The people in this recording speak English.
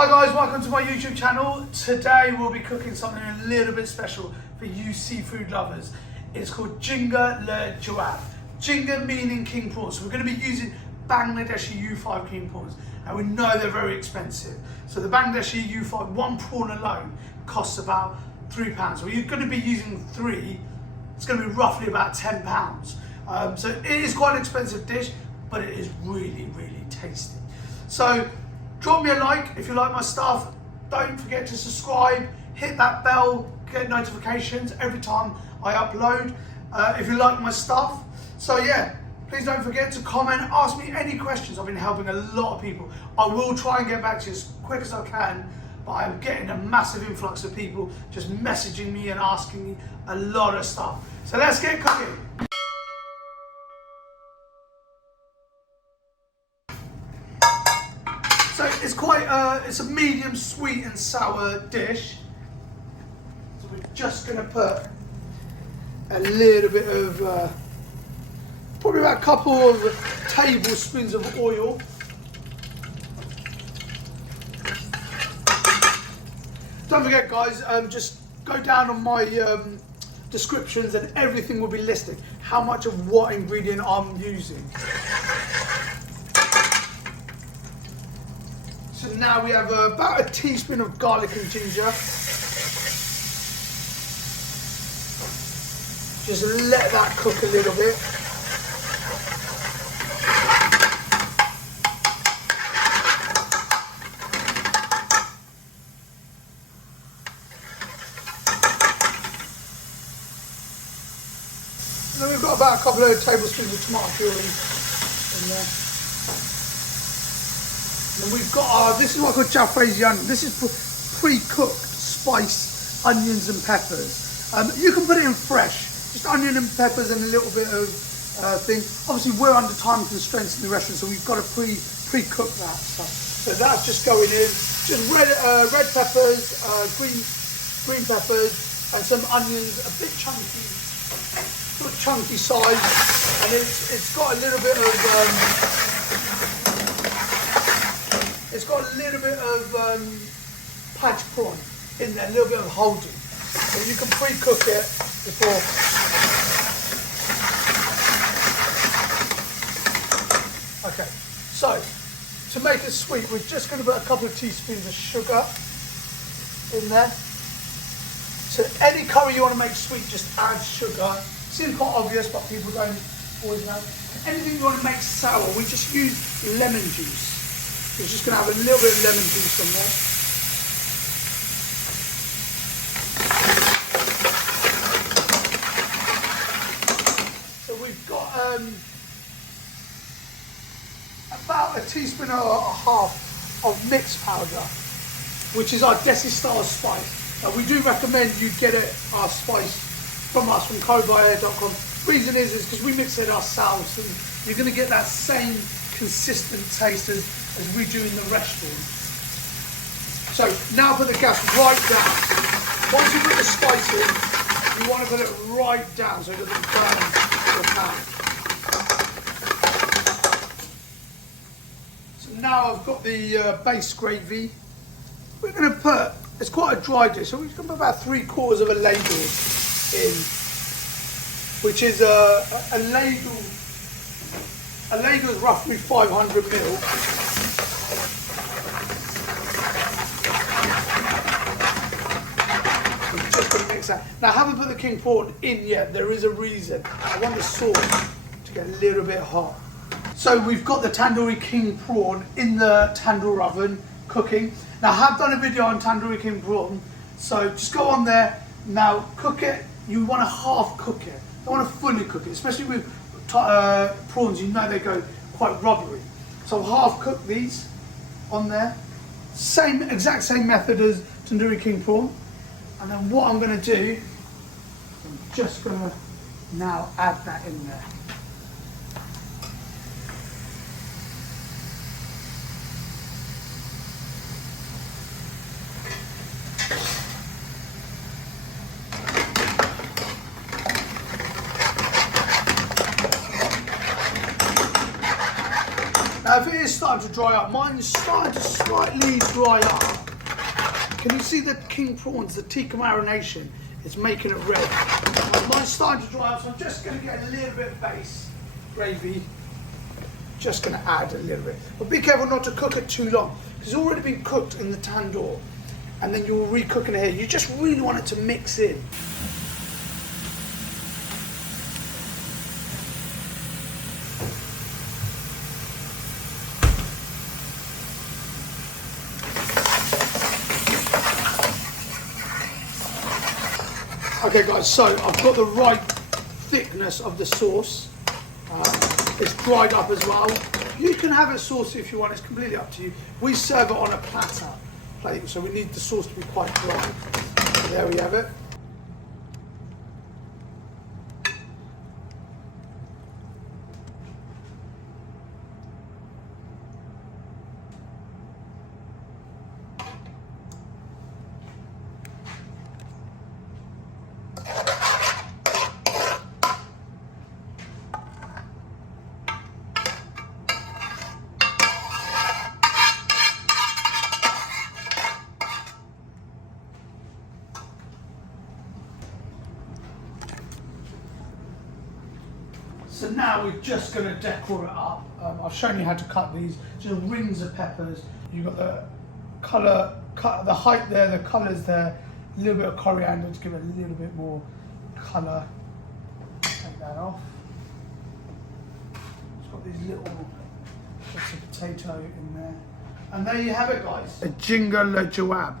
Hi guys, welcome to my YouTube channel. Today we'll be cooking something a little bit special for you seafood lovers. It's called Jhinga La-Jawab. Jhinga meaning king prawns. So we're going to be using Bangladeshi U5 king prawns. And we know they're very expensive. So the Bangladeshi U5, one prawn alone costs about £3. So you're going to be using 3, it's going to be roughly about £10. So it is quite an expensive dish, but it is really, really tasty. So drop me a like if you like my stuff. Don't forget to subscribe, hit that bell, get notifications every time I upload if you like my stuff. So yeah, please don't forget to comment, ask me any questions. I've been helping a lot of people. I will try and get back to you as quick as I can, but I'm getting a massive influx of people just messaging me and asking me a lot of stuff. So let's get cooking. So it's quite it's a medium sweet and sour dish. So we're just going to put a little bit of, probably about a couple of tablespoons of oil. Don't forget guys, just go down on my descriptions and everything will be listed. How much of what ingredient I'm using. So now we have about a teaspoon of garlic and ginger. Just let that cook a little bit. And then we've got about a couple of tablespoons of tomato puree in there. And we've got this is what I call Jalfrezi Onions. This is pre-cooked spiced onions and peppers. You can put it in fresh, just onion and peppers and a little bit of thing. Obviously we're under time constraints in the restaurant, so we've got to pre-cook that stuff. So that's just going in. Just red peppers, green peppers, and some onions, a bit chunky, sort of chunky size, and it's got a little bit of. It's got a little bit of patch prawn in there, a little bit of holding. So you can pre-cook it before. Okay, so to make it sweet, we're just going to put a couple of teaspoons of sugar in there. So any curry you want to make sweet, just add sugar. Seems quite obvious, but people don't always know. Anything you want to make sour, we just use lemon juice. We're just going to have a little bit of lemon juice on there. So we've got about a teaspoon and a half of mixed powder, which is our Desi style spice. Now we do recommend you get our spice from us, from coriander.com. Reason is because we mix it ourselves, and you're going to get that same consistent taste as we do in the restaurant. So now put the gas right down. Once you put the spice in, you want to put it right down so it doesn't burn the pan. So now I've got the base gravy. We're going to put, it's quite a dry dish, so we're going to put about 3/4 of a ladle in, which is a ladle. A ladle is roughly 500 ml. I'm just going to mix that. Now I haven't put the king prawn in yet. There is a reason. I want the sauce to get a little bit hot. So we've got the tandoori king prawn in the tandoor oven cooking. Now I have done a video on tandoori king prawn, so just go on there. Now cook it. You want to half cook it. Don't want to fully cook it, especially with prawns, you know they go quite rubbery. So half cook these on there. Exact same method as tandoori king prawn. And then what I'm going to do, I'm just going to now add that in there. Now if it is starting to dry up, mine's starting to slightly dry up. Can you see the king prawns, the tikka marination? It's making it red. Mine's starting to dry up, so I'm just going to get a little bit of base gravy. Just going to add a little bit. But be careful not to cook it too long, because it's already been cooked in the tandoor. And then you'll recook it here. You just really want it to mix in. Okay guys, so I've got the right thickness of the sauce. It's dried up as well. You can have it saucy if you want, it's completely up to you. We serve it on a plate, so we need the sauce to be quite dry. So there we have it. So now we're just going to decor it up. I've shown you how to cut these, just rings of peppers. You've got the colour, the height there, the colours there, a little bit of coriander to give it a little bit more colour. Take that off. It's got these little bits of potato in there. And there you have it guys, a Jhinga La-Jawab.